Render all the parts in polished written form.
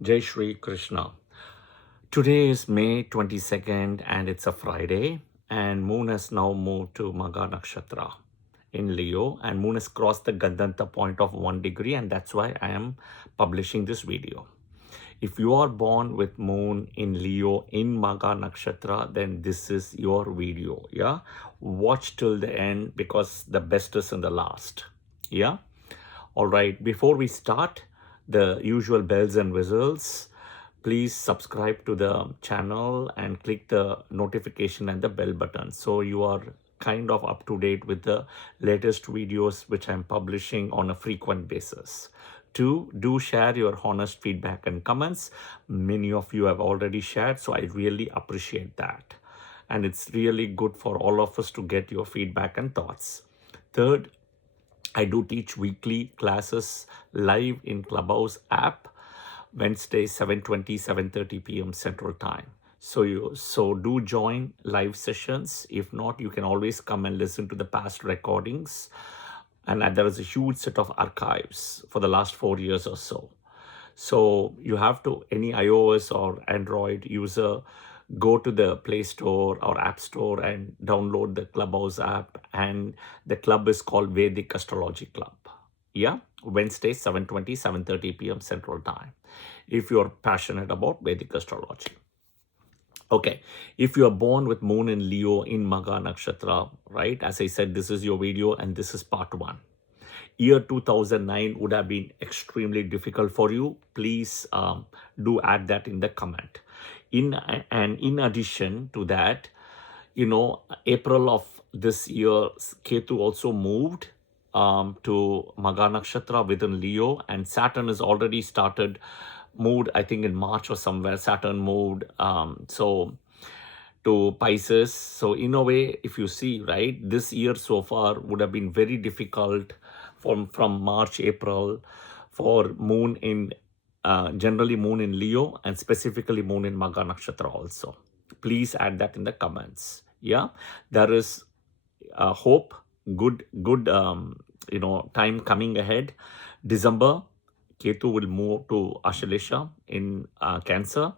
Jai Shri Krishna. Today is May 22nd and it's a Friday, and moon has now moved to Magha Nakshatra in Leo, and moon has crossed the Gandanta point of 1 degree, and that's why I am publishing this video. If you are born with moon in Leo in Magha Nakshatra, then this is your video. Yeah, watch till the end because the best is in the last. Yeah. All right, before we start, the usual bells and whistles. Please subscribe to the channel and click the notification and the bell button so you are kind of up to date with the latest videos which I'm publishing on a frequent basis. Two, do share your honest feedback and comments. Many of you have already shared, so I really appreciate that. And it's really good for all of us to get your feedback and thoughts. Third, I do teach weekly classes live in Clubhouse app, Wednesday 7:20, 7:30 p.m. Central Time. So do join live sessions. If not, you can always come and listen to the past recordings. And there is a huge set of archives for the last 4 years or so. So you have to, any iOS or Android user, go to the Play Store or App Store and download the Clubhouse app. And the club is called Vedic Astrology Club. Yeah, Wednesday, 7:20, 7:30 p.m. Central Time, if you're passionate about Vedic astrology. Okay, if you are born with moon in Leo in Magha Nakshatra, right? As I said, this is your video and this is part 1. Year 2009 would have been extremely difficult for you. Please do add that in the comment. And in addition to that, April of this year, Ketu also moved to Magha Nakshatra within Leo, and Saturn has already moved, I think in March or somewhere. Saturn moved to Pisces. So in a way, if you see, right, this year so far would have been very difficult from March, April for moon in, generally moon in Leo and specifically moon in Magha Nakshatra also. Please add that in the comments. Yeah, there is hope, good time coming ahead. December, Ketu will move to Ashalesha in Cancer,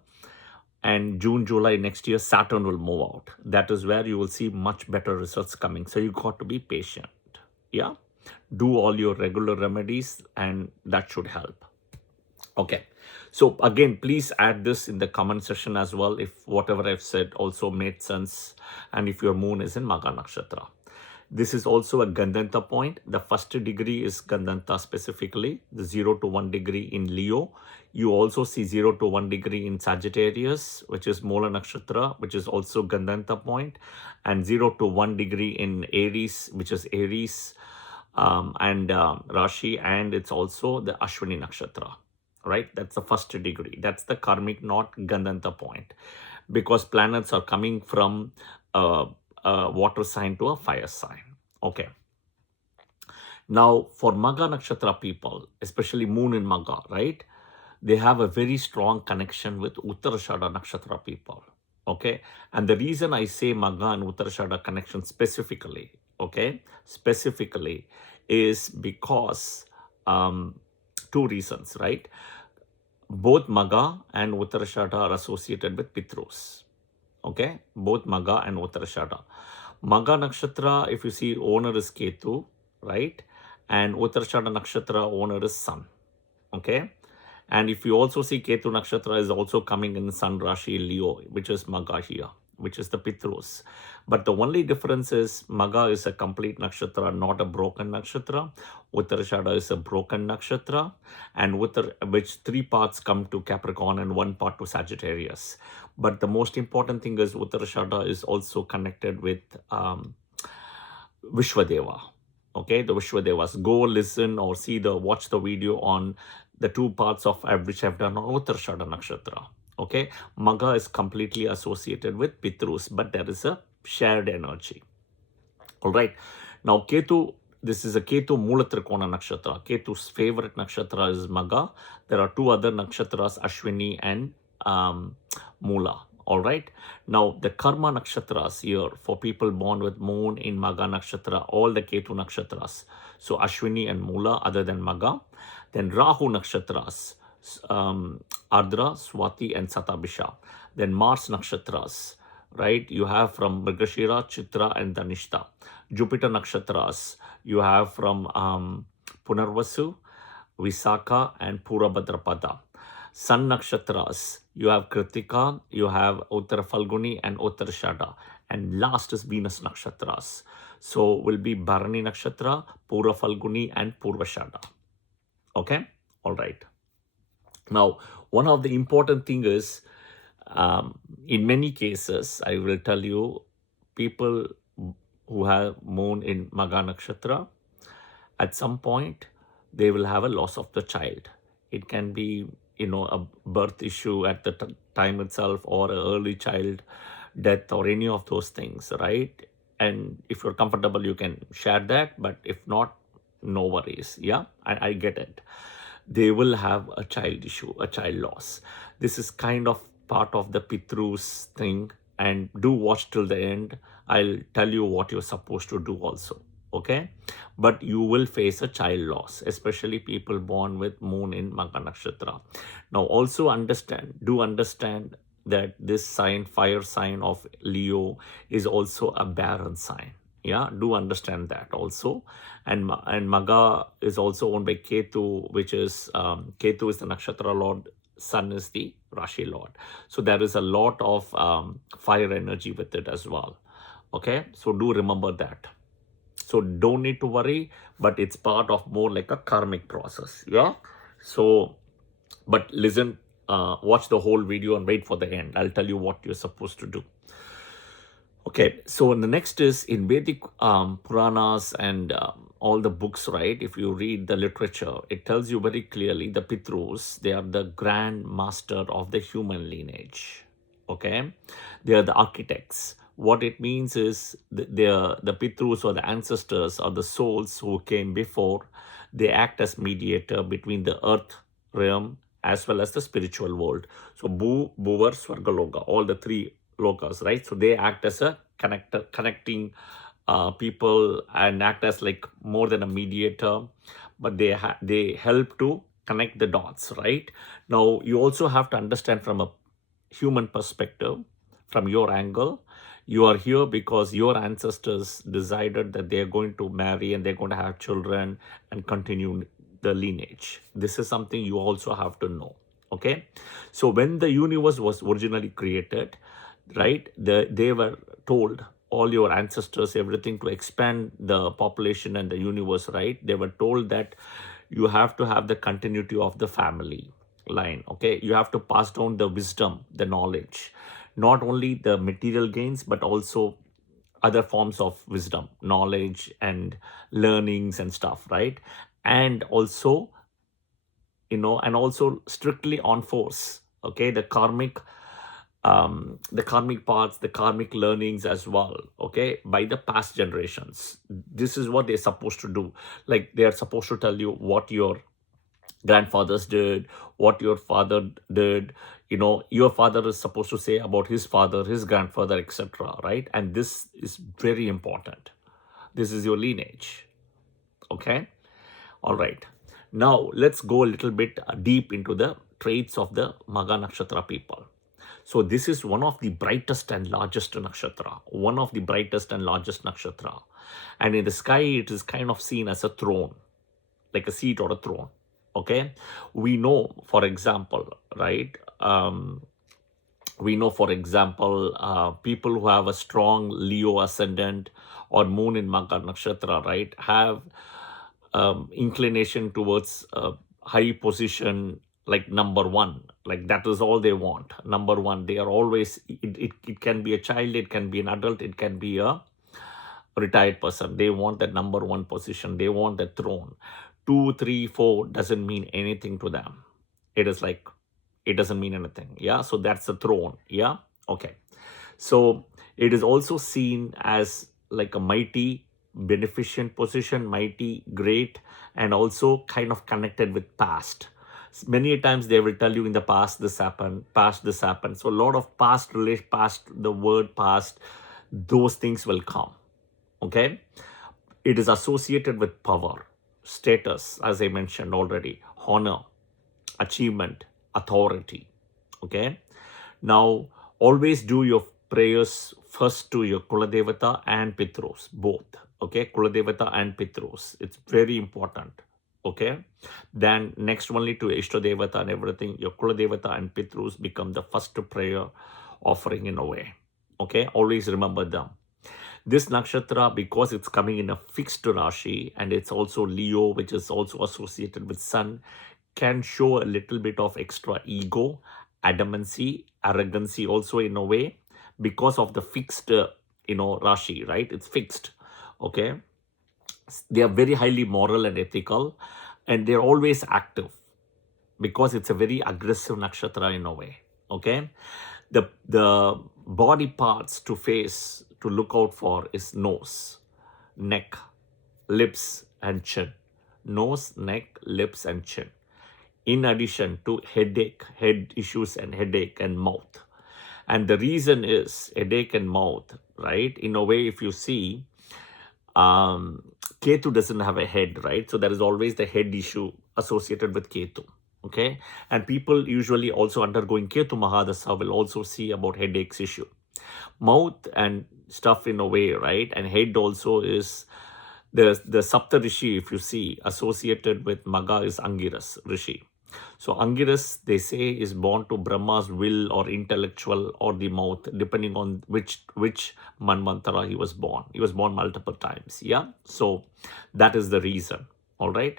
and June, July next year, Saturn will move out. That is where you will see much better results coming. So you got to be patient. Yeah, do all your regular remedies and that should help. Okay, so again, please add this in the comment section as well if whatever I've said also made sense, and if your moon is in Magha Nakshatra. This is also a Gandanta point. The first degree is Gandanta specifically, the 0 to 1 degree in Leo. You also see 0 to 1 degree in Sagittarius, which is Mola Nakshatra, which is also Gandanta point, and 0 to 1 degree in Aries, which is Aries and Rashi, and it's also the Ashwini Nakshatra, right? That's the first degree. That's the karmic knot Gandanta point, because planets are coming from a water sign to a fire sign. Okay. Now, for Magha Nakshatra people, especially moon in Magha, right? They have a very strong connection with Uttarashada Nakshatra people. Okay. And the reason I say Magha and Uttarashada connection specifically, is because 2 reasons, right? Both Magha and Uttarashada are associated with Pitrus. Okay, both Magha and Uttarashada. Magha Nakshatra, if you see, owner is Ketu, right? And Uttarashada Nakshatra, owner is Sun. Okay, and if you also see Ketu Nakshatra is also coming in Sun Rashi Leo, which is Magha here, which is the Pitrus. But the only difference is Magha is a complete nakshatra, not a broken nakshatra. Uttarashada is a broken nakshatra, and which 3 parts come to Capricorn and 1 part to Sagittarius. But the most important thing is Uttarashada is also connected with Vishwadeva. Okay, the Vishwadevas. Go listen or watch the video on the 2 parts of which I've done on Uttarashada Nakshatra. Okay, Magha is completely associated with Pitrus, but there is a shared energy. All right, now Ketu, this is a Ketu Mula Trikona Nakshatra. Ketu's favorite nakshatra is Magha. There are 2 other nakshatras, Ashwini and Mula. All right, now the Karma nakshatras here for people born with moon in Magha Nakshatra, all the Ketu nakshatras. So Ashwini and Mula other than Magha. Then Rahu nakshatras. Ardra, Swati, and Satabisha. Then Mars nakshatras, right? You have from Mrigashira, Chitra, and Dhanishta. Jupiter nakshatras, you have from Punarvasu, Visakha, and Purabhadrapada. Sun nakshatras, you have Kritika, you have Uttara Falguni, and Uttara Shada. And last is Venus nakshatras. So will be Bharani nakshatra, Pura Falguni, and Purvashada. Okay, all right. Now, one of the important thing is, in many cases, I will tell you, people who have moon in Magha nakshatra, at some point, they will have a loss of the child. It can be, a birth issue at the time itself, or an early child death, or any of those things, right? And if you're comfortable, you can share that, but if not, no worries. Yeah, I get it. They will have a child issue, a child loss. This is kind of part of the Pitrus thing, and do watch till the end. I'll tell you what you're supposed to do also. Okay, but you will face a child loss, especially people born with moon in Magha nakshatra. Now also understand that this sign, fire sign of Leo, is also a barren sign. Yeah, do understand that also. And Magha is also owned by Ketu, which is Ketu is the nakshatra lord, Sun is the Rashi lord. So there is a lot of fire energy with it as well. Okay, so do remember that. So don't need to worry, but it's part of more like a karmic process. Yeah. So, but listen, watch the whole video and wait for the end. I'll tell you what you're supposed to do. Okay, so the next is in Vedic Puranas and all the books, right? If you read the literature, it tells you very clearly the Pitrus, they are the grand master of the human lineage. Okay, they are the architects. What it means is the Pitrus, or the ancestors, or the souls who came before. They act as mediator between the earth realm as well as the spiritual world. So Bhuvar, Swargaloka, all the three lokas, right? So they act as a connecting people, and act as like more than a mediator, but they help to connect the dots, right? Now you also have to understand from a human perspective, from your angle. You are here because your ancestors decided that they are going to marry and they're going to have children and continue the lineage. This is something you also have to know. Okay, so when the universe was originally created, right, they were told, all your ancestors, everything, to expand the population and the universe, right? They were told that you have to have the continuity of the family line. Okay, you have to pass down the wisdom, the knowledge, not only the material gains, but also other forms of wisdom, knowledge, and learnings and stuff, right? And also, and also strictly on force. Okay, the karmic parts, the karmic learnings as well, okay, by the past generations. This is what they're supposed to do. Like, they are supposed to tell you what your grandfathers did, what your father did. Your father is supposed to say about his father, his grandfather, etc., right? And this is very important. This is your lineage. Okay, all right. Now let's go a little bit deep into the traits of the Magha nakshatra people. So this is one of the brightest and largest nakshatra, one of the brightest and largest nakshatra. And in the sky, it is kind of seen as a throne, like a seat or a throne. Okay, we know, for example, right? People who have a strong Leo ascendant or moon in Magha nakshatra, right, have inclination towards high position, like number one. Like, that is all they want. Number one, they are always, it can be a child, it can be an adult, it can be a retired person. They want that number one position. They want the throne. 2, 3, 4 doesn't mean anything to them. It is like, it doesn't mean anything. Yeah, so that's the throne. Yeah, okay. So it is also seen as like a mighty, beneficent position, mighty, great, and also kind of connected with past. Many times they will tell you, in the past this happened, past this happened. So a lot of past, the word past, those things will come. Okay, it is associated with power, status, as I mentioned already, honor, achievement, authority. Okay. Now, always do your prayers first to your Kuladevata and Pitrus, both. Okay, Kuladevata and Pitrus. It's very important. Okay. Then next only to Ishtadevata and everything, your Kuladevata and Pitrus become the first prayer offering in a way. Okay, always remember them. This nakshatra, because it's coming in a fixed Rashi and it's also Leo, which is also associated with Sun, can show a little bit of extra ego, adamancy, arrogancy also in a way because of the fixed, Rashi, right? It's fixed. Okay. They are very highly moral and ethical, and they're always active because it's a very aggressive nakshatra in a way. Okay. The body parts to face, to look out for is nose, neck, lips, and chin. Nose, neck, lips, and chin. In addition to headache, head issues, and headache and mouth. And the reason is headache and mouth, right? In a way, if you see, Ketu doesn't have a head, right? So there is always the head issue associated with Ketu. Okay. And people usually also undergoing Ketu Mahadasa will also see about headaches issue. Mouth and stuff in a way, right? And head also is the Sapta Rishi, if you see, associated with Magha is Angiras Rishi. So Angiras, they say, is born to Brahma's will or intellectual or the mouth, depending on which Manvantara he was born. He was born multiple times. Yeah. So that is the reason. All right.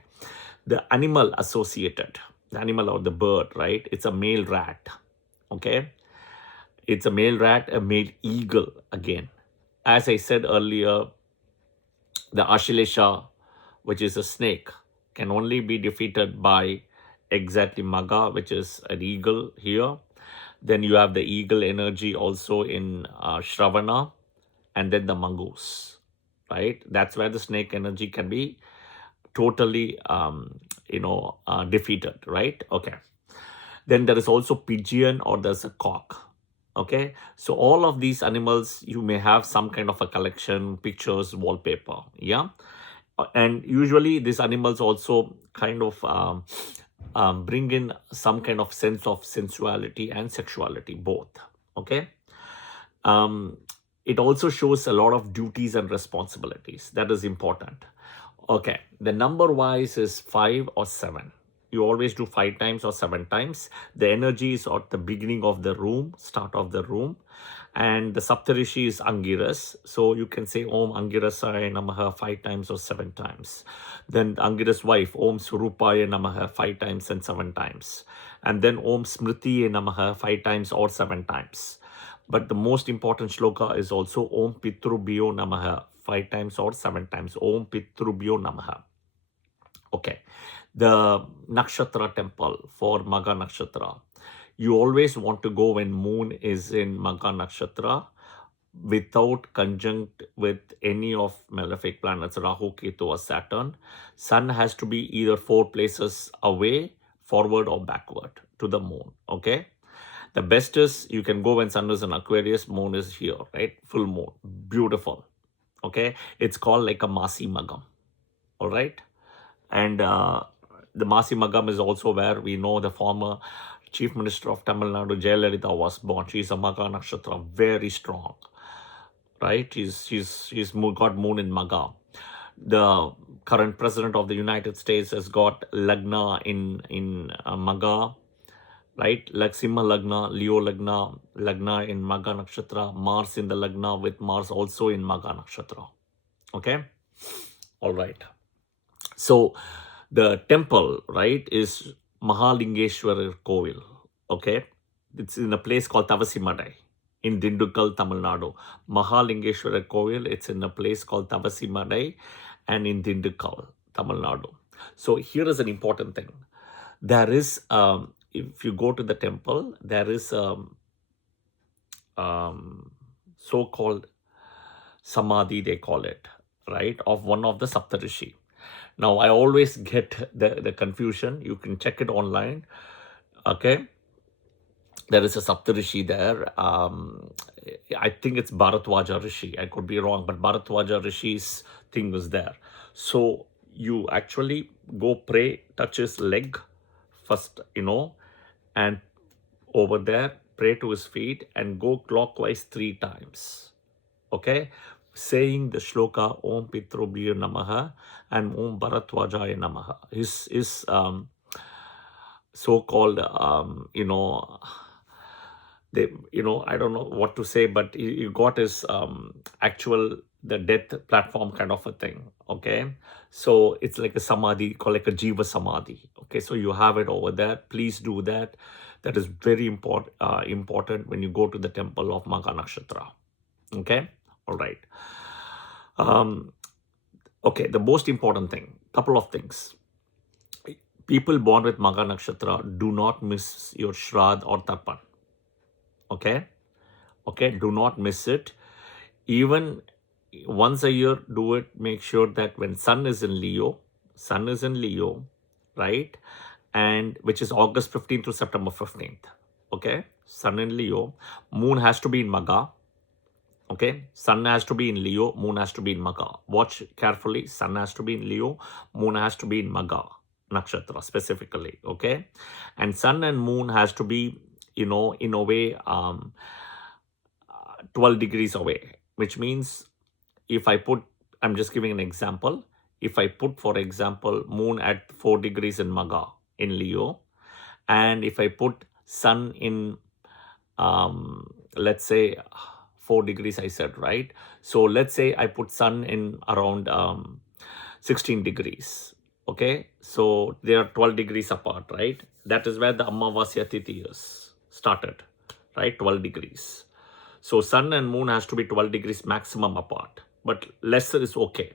The animal associated, the animal or the bird, right? It's a male rat. Okay. It's a male rat, a male eagle again. As I said earlier, the Ashilesha, which is a snake, can only be defeated by exactly Magha, which is an eagle here. Then you have the eagle energy also in Shravana, and then the mongoose, right? That's where the snake energy can be totally, defeated, right? Okay. Then there is also pigeon or there's a cock. Okay. So all of these animals, you may have some kind of a collection, pictures, wallpaper. Yeah. And usually these animals also kind of bring in some kind of sense of sensuality and sexuality, both. Okay. It also shows a lot of duties and responsibilities. That is important. Okay. The number wise is 5 or 7. You always do 5 times or 7 times. The energy is at the beginning of the room, start of the room. And the Saptarishi is Angiras. So you can say Om Angirasaya Namaha 5 times or 7 times. Then Angiras' wife, Om Surupaya Namaha 5 times and 7 times. And then Om Smritiye Namaha 5 times or 7 times. But the most important shloka is also Om Pitrubhyo Namaha 5 times or 7 times. Om Pitrubhyo Namaha. Okay. The Nakshatra temple for Magha Nakshatra. You always want to go when moon is in Magha Nakshatra without conjunct with any of malefic planets, Rahu, Ketu, or Saturn. Sun has to be either 4 places away, forward or backward to the moon. Okay. The best is you can go when sun is in Aquarius, moon is here, right? Full moon. Beautiful. Okay. It's called like a Masi Magam. All right. And the Masi Magam is also where we know the former Chief Minister of Tamil Nadu, Jayalalitha, was born. She's a Magha Nakshatra, very strong, right? She's got moon in Magha. The current president of the United States has got Lagna in Magha, right? Like Simha Lagna, Leo Lagna, Lagna in Magha Nakshatra, Mars in the Lagna with Mars also in Magha Nakshatra. Okay? All right. So the temple, right, is Mahalingeshwara Kovil. Okay? It's in a place called Tavasimadai in Dindukkal, Tamil Nadu. Mahalingeshwara Kovil, it's in a place called Tavasimadai and in Dindukkal, Tamil Nadu. So here is an important thing. There is, if you go to the temple, there is so-called Samadhi, they call it, right, of one of the Saptarishi. Now, I always get the confusion. You can check it online. Okay. There is a Saptarishi there. I think it's Bharatwaja Rishi. I could be wrong, but Bharatwaja Rishi's thing was there. So you actually go pray, touch his leg first, and over there, pray to his feet and go clockwise 3 times. Okay? Saying the shloka Om Pitrubhyo Namaha and Om Bharatwajaya Namaha. His so-called, they, I don't know what to say, but he got his actual, the death platform kind of a thing. Okay? So it's like a samadhi, called like a jiva samadhi. Okay? So you have it over there. Please do that. That is very important when you go to the temple of Magha Nakshatra. Okay? All right. Okay, the most important thing, couple of things. People born with Magha Nakshatra, do not miss your Shraddha or Tarpan. Okay? Okay, do not miss it. Even once a year, do it. Make sure that when Sun is in Leo, right? And which is August 15th to September 15th. Okay? Sun in Leo. Moon has to be in Magha. Okay, Sun has to be in Leo, Moon has to be in Magha. Watch carefully. Sun has to be in Leo, Moon has to be in Magha Nakshatra specifically. Okay, and Sun and Moon has to be, in a way, 12 degrees away, which means if I put, I'm just giving an example. If I put, for example, Moon at 4 degrees in Magha in Leo, and if I put Sun in, let's say, 4 degrees, I said, right? So let's say I put Sun in around 16 degrees. Okay, so they are 12 degrees apart, right? That is where the Amavasya Tithi is started, right? 12 degrees. So Sun and Moon has to be 12 degrees maximum apart, but lesser is okay.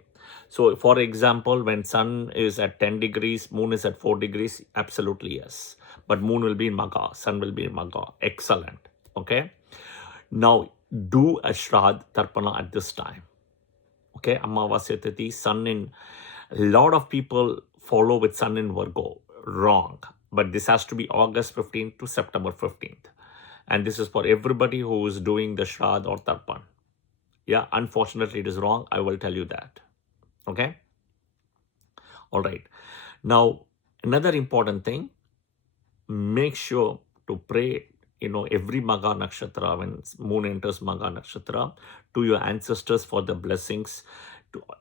So for example, when Sun is at 10 degrees, Moon is at 4 degrees, absolutely yes. But Moon will be in Magha, Sun will be in Magha. Excellent. Okay. Now, do a Shraddha Tarpana at this time. Okay, Amavasya Tithi, Sun in, a lot of people follow with Sun in Virgo. Wrong. But this has to be August 15th to September 15th. And this is for everybody who is doing the Shraddha or Tarpan. Yeah, unfortunately it is wrong. I will tell you that. Okay? All right. Now, another important thing, make sure to pray, every Magha Nakshatra, when Moon enters Magha Nakshatra, to your ancestors for the blessings.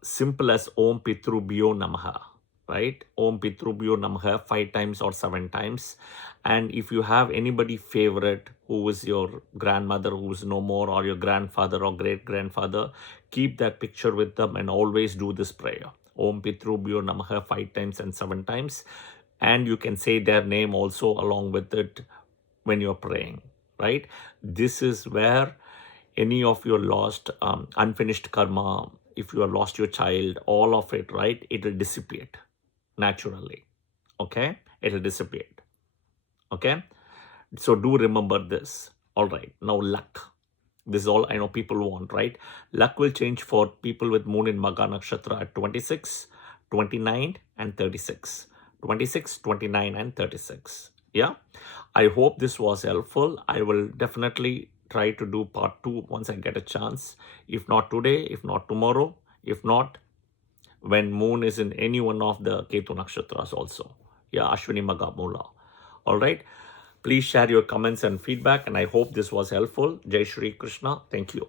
Simple as Om Pitrubhyo Namaha, right? Om Pitrubhyo Namaha 5 times or 7 times. And if you have anybody favorite who is your grandmother who is no more, or your grandfather or great-grandfather, keep that picture with them and always do this prayer. Om Pitrubhyo Namaha 5 times and 7 times. And you can say their name also along with it when you're praying, right? This is where any of your lost, unfinished karma, if you have lost your child, all of it, right? It will dissipate naturally. Okay? It will dissipate. Okay? So do remember this. All right. Now luck. This is all I know people want, right? Luck will change for people with Moon in Magha Nakshatra at 26, 29 and 36. 26, 29 and 36. Yeah. I hope this was helpful. I will definitely try to do part 2 once I get a chance. If not today, if not tomorrow, if not when Moon is in any one of the Ketu Nakshatras also. Yeah, Ashwini Magha Mula. All right. Please share your comments and feedback, and I hope this was helpful. Jai Shri Krishna. Thank you.